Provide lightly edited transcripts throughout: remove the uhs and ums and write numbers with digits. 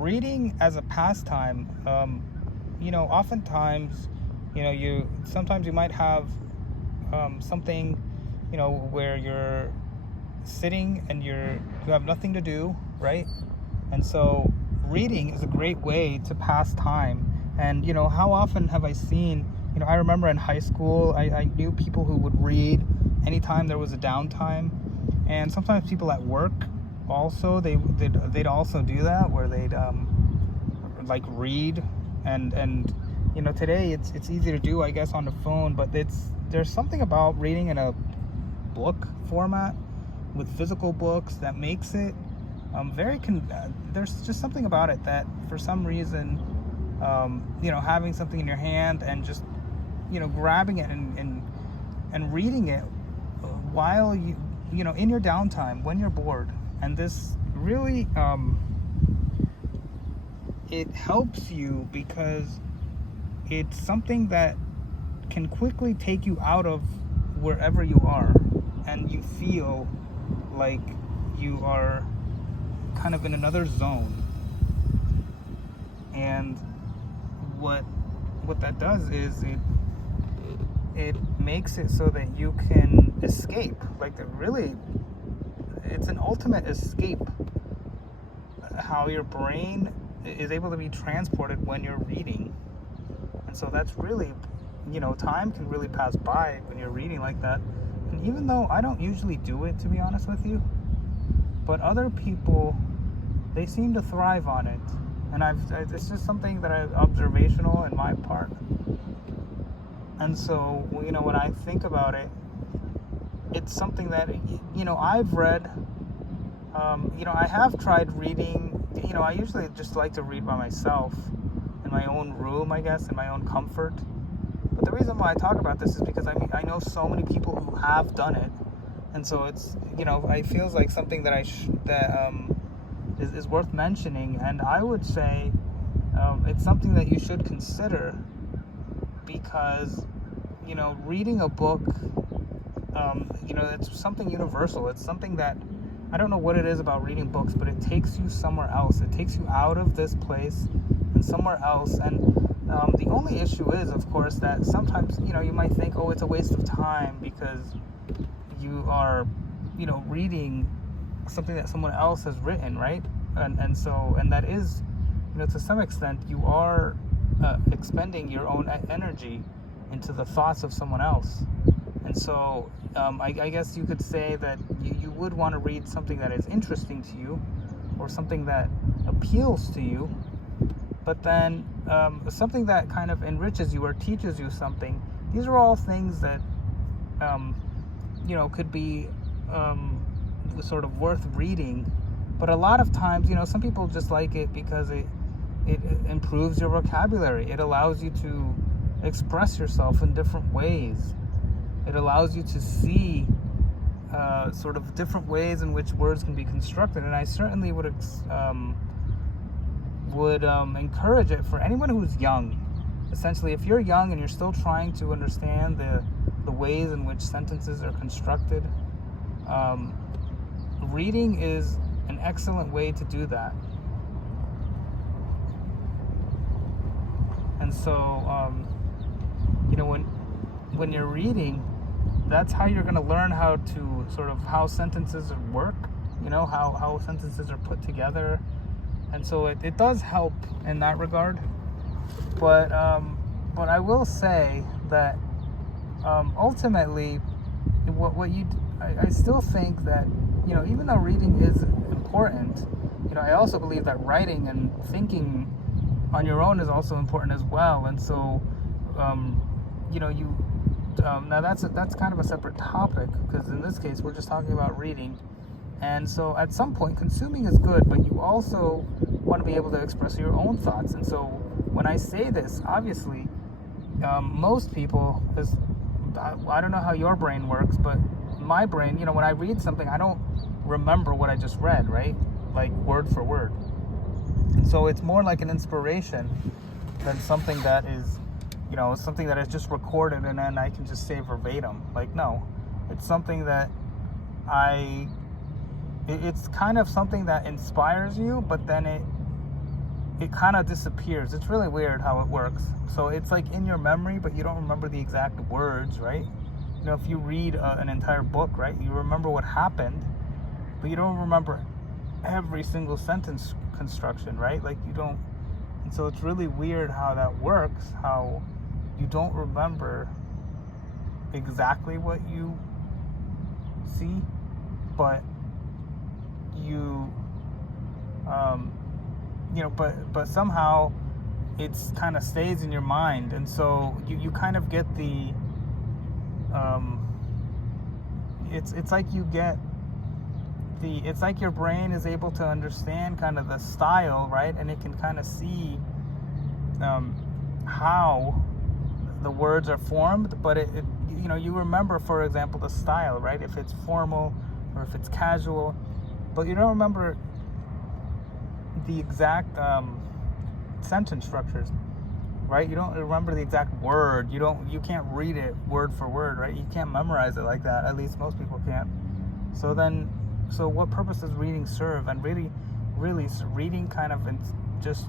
reading as a pastime, oftentimes, sometimes you might have something, where you're sitting and you have nothing to do, right? And so reading is a great way to pass time. And how often have I seen, I remember in high school, I knew people who would read anytime there was a downtime. And sometimes people at work also, they'd also do that, where they'd like read. And today it's easy to do, I guess, on the phone, but there's something about reading in a book format with physical books that makes it there's just something about it that for some reason, having something in your hand and just grabbing it and reading it while in your downtime when you're bored. And this really it helps you because it's something that can quickly take you out of wherever you are, and you feel like you are kind of in another zone. And what that does is it makes it so that you can escape. Like, it's an ultimate escape, how your brain is able to be transported when you're reading. And so that's really, time can really pass by when you're reading like that. And even though I don't usually do it, to be honest with you, but other people, they seem to thrive on it. And it's just something that observational in my part. And so, when I think about it, it's something that, I've read, I have tried reading, I usually just like to read by myself in my own room, I guess, in my own comfort. But the reason why I talk about this is because I know so many people who have done it. And so it's, it feels like something that is worth mentioning. And I would say it's something that you should consider because, reading a book, it's something universal. It's something that, I don't know what it is about reading books, but it takes you somewhere else. It takes you out of this place and somewhere else. And the only issue is, of course, that sometimes, you might think, oh, it's a waste of time because you are, reading something that someone else has written, right? And that is, to some extent, you are expending your own energy into the thoughts of someone else. And so I guess you could say that you would want to read something that is interesting to you or something that appeals to you, but then something that kind of enriches you or teaches you something. These are all things that could be sort of worth reading. But a lot of times, some people just like it because it improves your vocabulary. It allows you to express yourself in different ways. It allows you to see sort of different ways in which words can be constructed. And I certainly would encourage it for anyone who's young. Essentially, if you're young and you're still trying to understand the ways in which sentences are constructed, reading is an excellent way to do that. And so, when you're reading, that's how you're going to learn how sentences work, how sentences are put together. And so it does help in that regard. But I will say that ultimately, I still think that, even though reading is important, I also believe that writing and thinking on your own is also important as well. And so, now that's kind of a separate topic, because in this case we're just talking about reading. And so at some point, consuming is good, but you also want to be able to express your own thoughts. And so when I say this, obviously, most people, I don't know how your brain works, but my brain, when I read something, I don't remember what I just read, right? Like word for word. And so it's more like an inspiration than something that is, something that is just recorded and then I can just say verbatim. Like, no, it's something that it's kind of something that inspires you, but then it kind of disappears. It's really weird how it works. So it's like in your memory, but you don't remember the exact words, right? You know, if you read an entire book, right, you remember what happened, but you don't remember every single sentence construction, right? Like you don't. And so it's really weird how that works, how you don't remember exactly what you see, but you you know, but somehow it's kind of stays in your mind, and so you kind of get the it's like you get the, it's like your brain is able to understand kind of the style, right, and it can kind of see how the words are formed, but it you know, you remember, for example, the style, right, if it's formal or if it's casual, but you don't remember the exact sentence structures, right? You don't remember the exact word. You can't read it word for word, right? You can't memorize it like that. At least most people can't. So what purpose does reading serve? And really reading kind of just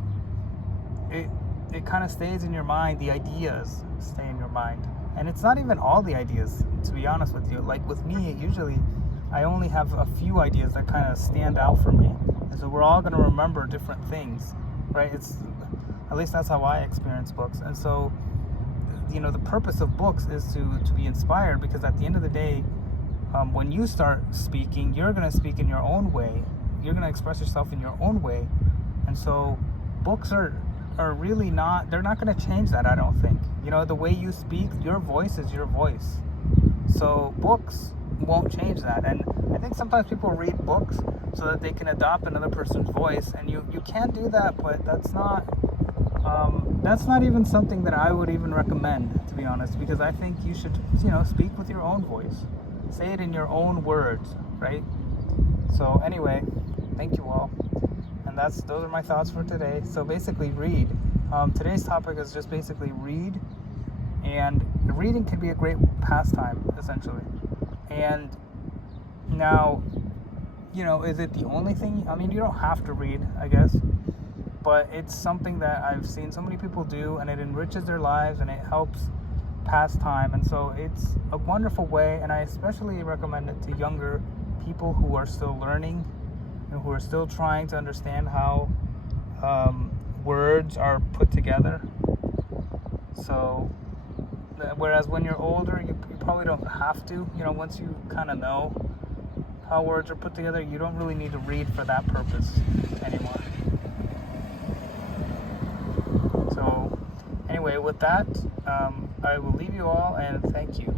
it kind of stays in your mind. The ideas stay in your mind, and it's not even all the ideas, to be honest with you. Like with me, usually I only have a few ideas that kind of stand out for me, and so we're all going to remember different things, right? It's, at least that's how I experience books. And so, you know, the purpose of books is to be inspired, because at the end of the day, when you start speaking, you're going to speak in your own way. You're going to express yourself in your own way. And so books are really not, they're not going to change that, I don't think. You know, the way you speak, your voice is your voice. So books won't change that. And I think sometimes people read books so that they can adopt another person's voice, and you can do that, but that's not even something that I would even recommend, to be honest, because I think you should, you know, speak with your own voice. Say it in your own words, right? So anyway, thank you all. And those are my thoughts for today. So basically read. Today's topic is just basically read, and reading can be a great pastime, essentially. And now, you know, is it the only thing? I mean, you don't have to read, I guess, but it's something that I've seen so many people do, and it enriches their lives, and it helps pass time. And so it's a wonderful way, and I especially recommend it to younger people who are still learning and who are still trying to understand how words are put together. So whereas when you're older, you probably don't have to, you know, once you kind of know how words are put together, you don't really need to read for that purpose anymore. So anyway, with that, I will leave you all, and thank you.